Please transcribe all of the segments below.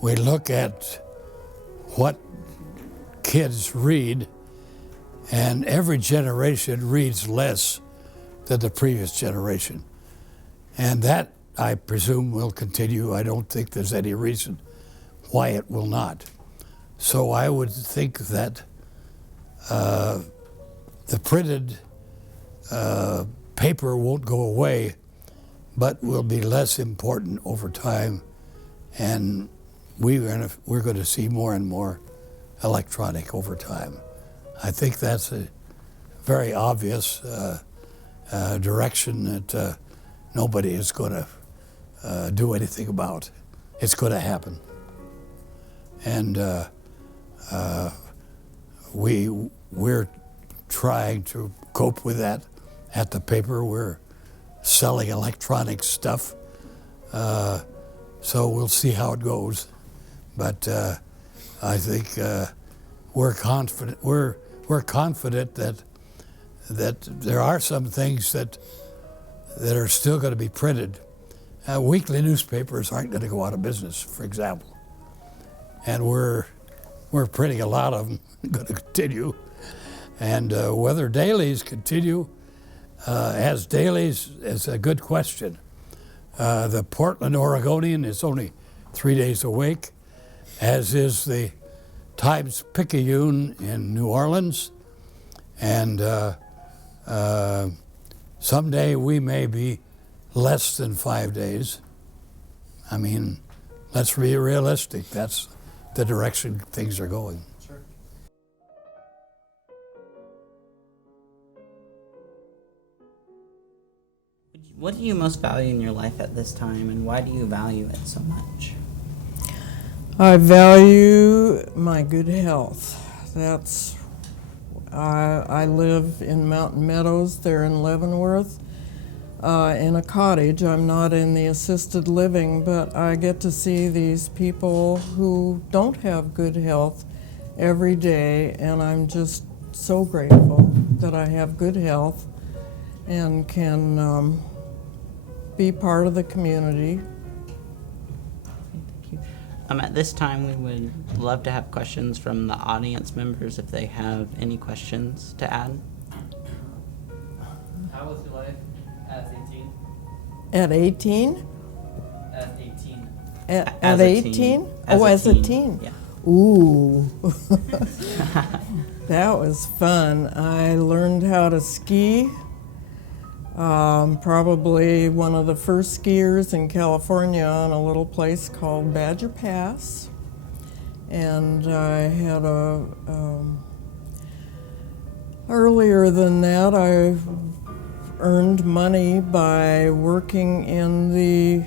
We look at what kids read, and every generation reads less than the previous generation. And that, I presume, will continue. I don't think there's any reason why it will not. So I would think that the printed paper won't go away, but will be less important over time, and we're going to see more and more electronic over time. I think that's a very obvious direction that nobody is going to do anything about. It's going to happen. And we're trying to cope with that at the paper. We're selling electronic stuff, so we'll see how it goes. But I think we're confident. We're confident that there are some things that are still going to be printed. Weekly newspapers aren't going to go out of business, for example, and we're printing a lot of them. Going to continue, and whether dailies continue as dailies is a good question. The Portland Oregonian is only 3 days a week, as is the Times-Picayune in New Orleans, and someday we may be less than 5 days. I mean, let's be realistic. That's the direction things are going. Sure. What do you most value in your life at this time, and why do you value it so much? I value my good health. I live in Mountain Meadows there in Leavenworth in a cottage. I'm not in the assisted living, but I get to see these people who don't have good health every day, and I'm just so grateful that I have good health and can be part of the community. Thank you. At this time, we would love to have questions from the audience members if they have any questions to add. How was your life at 18? At 18? At 18. At 18? Oh, as a teen. Yeah. Ooh. That was fun. I learned how to ski. Probably one of the first skiers in California on a little place called Badger Pass. And I had earlier than that, I earned money by working in the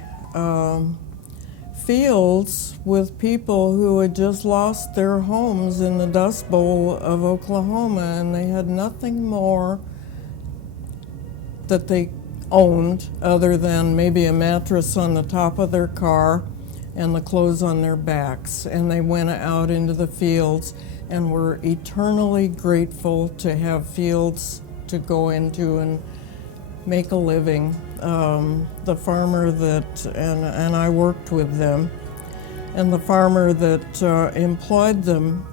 fields with people who had just lost their homes in the Dust Bowl of Oklahoma, and they had nothing more that they owned other than maybe a mattress on the top of their car and the clothes on their backs. And they went out into the fields and were eternally grateful to have fields to go into and make a living. The farmer that, and I worked with them, and the farmer that employed them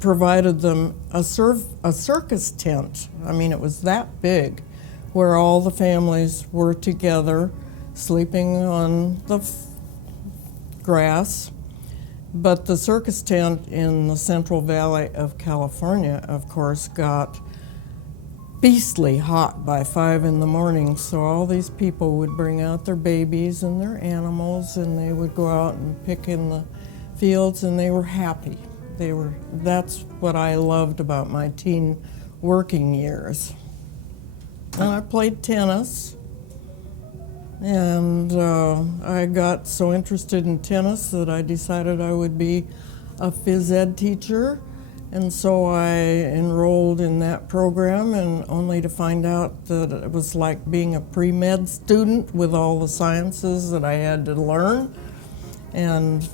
provided them a circus tent. I mean, it was that big, where all the families were together, sleeping on the grass. But the circus tent in the Central Valley of California, of course, got beastly hot by 5 in the morning, so all these people would bring out their babies and their animals, and they would go out and pick in the fields, and they were happy. That's what I loved about my teen working years. And I played tennis, and I got so interested in tennis that I decided I would be a phys ed teacher, and so I enrolled in that program, and only to find out that it was like being a pre-med student with all the sciences that I had to learn. And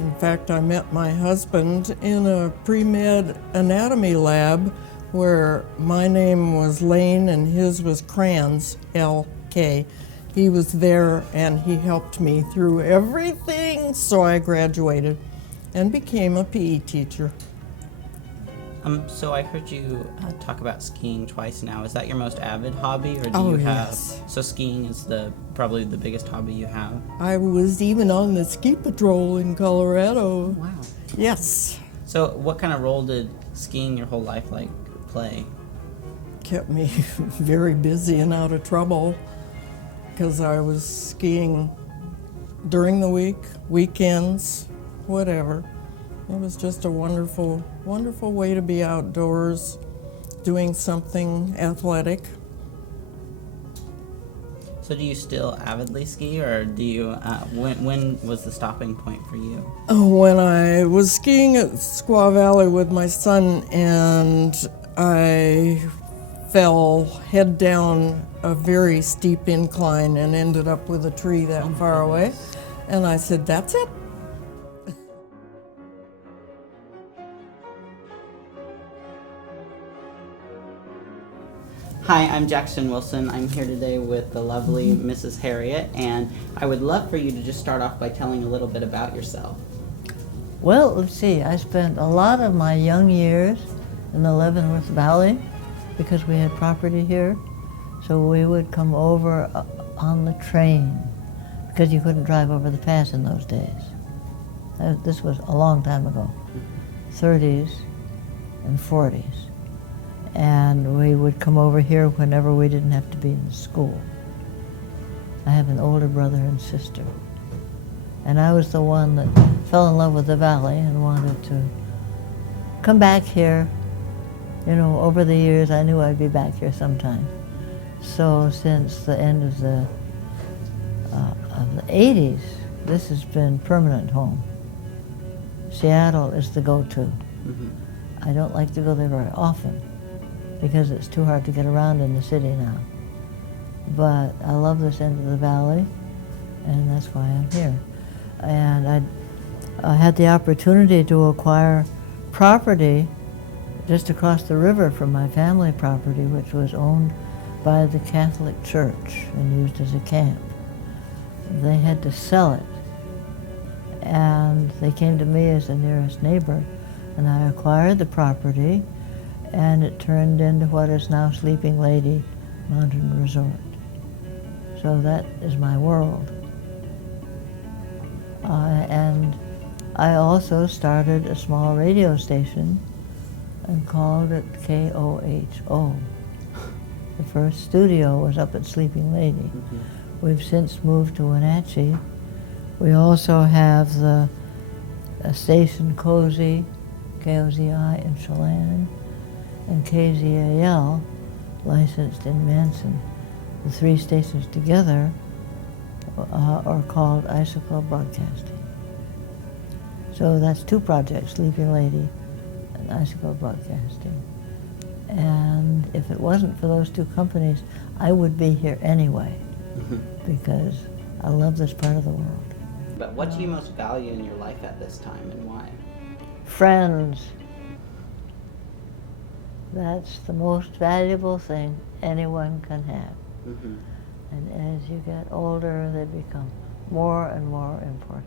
in fact, I met my husband in a pre-med anatomy lab where my name was Lane and his was Kranz, L-K. he was there and he helped me through everything. So I graduated and became a PE teacher. So I heard you talk about skiing twice now. Is that your most avid hobby, or do Oh, you have? yes. So skiing is probably the biggest hobby you have. I was even on the ski patrol in Colorado. Wow. Yes. So what kind of role did skiing your whole life play? Kept me very busy and out of trouble because I was skiing during the week, weekends, whatever. It was just a wonderful, wonderful way to be outdoors, doing something athletic. So do you still avidly ski, or do you? When was the stopping point for you? When I was skiing at Squaw Valley with my son, and I fell head down a very steep incline and ended up with a tree that far away. And I said, "That's it." Hi, I'm Jackson Wilson. I'm here today with the lovely Mrs. Harriet, and I would love for you to just start off by telling a little bit about yourself. Well, let's see, I spent a lot of my young years in the Leavenworth Valley because we had property here. So we would come over on the train because you couldn't drive over the pass in those days. This was a long time ago, 30s and 40s. And we would come over here whenever we didn't have to be in school. I have an older brother and sister. And I was the one that fell in love with the valley and wanted to come back here. You know, over the years, I knew I'd be back here sometime. So since the end of the 80s, this has been permanent home. Seattle is the go-to. Mm-hmm. I don't like to go there very often because it's too hard to get around in the city now. But I love this end of the valley, and that's why I'm here. And I had the opportunity to acquire property just across the river from my family property, which was owned by the Catholic Church and used as a camp. They had to sell it, and they came to me as the nearest neighbor, and I acquired the property, and it turned into what is now Sleeping Lady Mountain Resort. So that is my world. And I also started a small radio station and called it KOHO. The first studio was up at Sleeping Lady. Mm-hmm. We've since moved to Wenatchee. We also have the station Cozy, KOZI in Chelan, and KZAL, licensed in Manson. The three stations together are called Icicle Broadcasting. So that's two projects, Sleeping Lady and Icicle Broadcasting. And if it wasn't for those two companies, I would be here anyway, because I love this part of the world. But what do you most value in your life at this time, and why? Friends. That's the most valuable thing anyone can have. Mm-hmm. And as you get older, they become more and more important.